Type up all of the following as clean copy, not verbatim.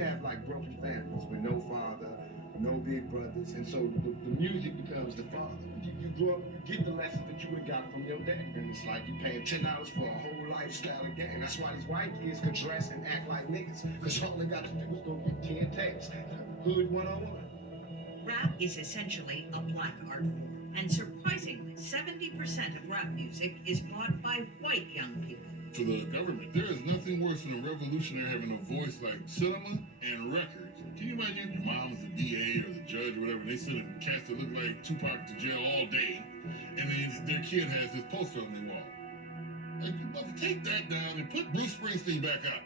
you have like broken families with no father, no big brothers, and so the music becomes the father. You grow up, you get the lessons that you would got from your dad, and it's like you paying $10 for a whole lifestyle again. That's why these white kids could dress and act like niggas, because all they got to do is go get 10 takes. Hood 101. Rap is essentially a black art form, and surprisingly, 70% of rap music is bought by white young people. For the government, there is nothing worse than a revolutionary having a voice like cinema and records. Can you imagine your mom's the DA or the judge or whatever, and they send cats that look like Tupac to jail all day, and then their kid has this poster on their wall? Like, you must take that down and put Bruce Springsteen back up.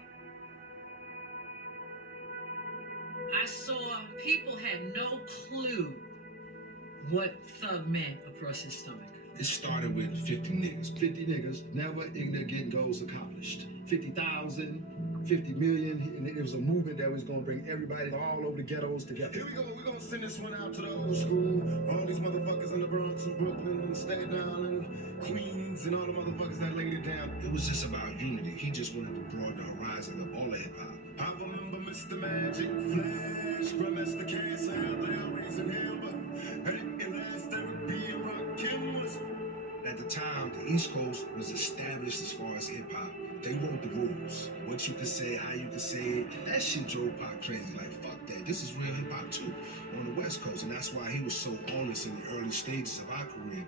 I saw people had no clue what thug meant across his stomach. It started with 50 niggas. 50 niggas, never ignorant getting goals accomplished. 50,000, 50 million, and it was a movement that was gonna bring everybody all over the ghettos together. Here we go, we're gonna send this one out to the old school. All these motherfuckers in the Bronx and Brooklyn and Staten Island, Queens, and all the motherfuckers that laid it down. It was just about unity. He just wanted to broaden the horizon of all of hip hop. I remember Mr. Magic Flash, Grandmaster Cass out there raising hell, but it last Eric B. and Rakim was. At the time, the East Coast was established as far as hip hop. They wrote the rules. What you could say, how you could say it. That shit drove Pac crazy. Like, fuck that. This is real hip hop too on the West Coast. And that's why he was so honest in the early stages of our career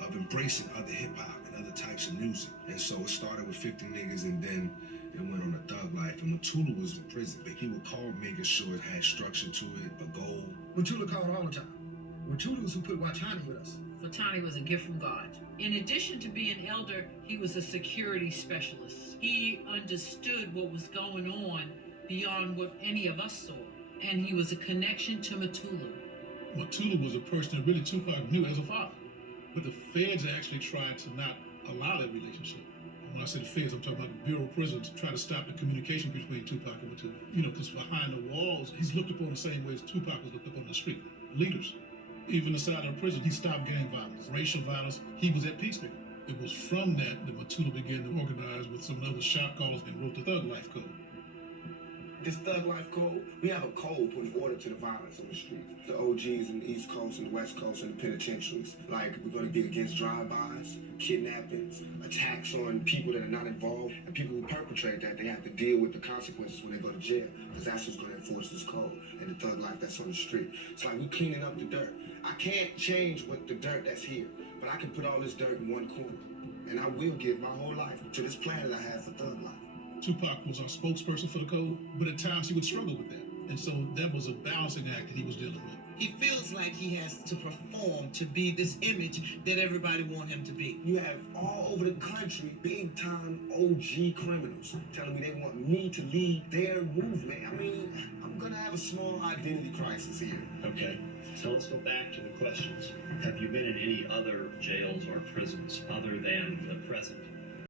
of embracing other hip hop and other types of music. And so it started with 50 niggas, and then it went on a thug life. And Matula was in prison, but he would call making sure it had structure to it, a goal. Matula called all the time. Matula was who put Watani with us. Watani was a gift from God. In addition to being elder, he was a security specialist. He understood what was going on beyond what any of us saw. And he was a connection to Matula. Matula was a person that really Tupac knew as a father. But the feds actually tried to not allow that relationship. And when I say the feds, I'm talking about the Bureau of Prisons, try to stop the communication between Tupac and Matula. You know, because behind the walls, he's looked upon the same way as Tupac was looked upon the street. Leaders. Even inside of prison, he stopped gang violence, racial violence. He was at peacemaker. It was from that Matula began to organize with some other shot callers and wrote the Thug Life Code. This Thug Life Code, we have a code putting order to the violence on the streets. The OGs in the East Coast and the West Coast and the penitentiaries. Like, we're going to be against drive-bys, kidnappings, attacks on people that are not involved, and people who perpetrate that, they have to deal with the consequences when they go to jail, because that's who's going to enforce this code and the thug life that's on the street. It's like we're cleaning up the dirt. I can't change what the dirt that's here, but I can put all this dirt in one corner, and I will give my whole life to this plan that I have for thug life. Tupac was our spokesperson for the code, but at times he would struggle with that. And so that was a balancing act that he was dealing with. He feels like he has to perform to be this image that everybody want him to be. You have all over the country big-time OG criminals telling me they want me to lead their movement. I mean, I'm gonna have a small identity crisis here. Okay, so let's go back to the questions. Have you been in any other jails or prisons other than the present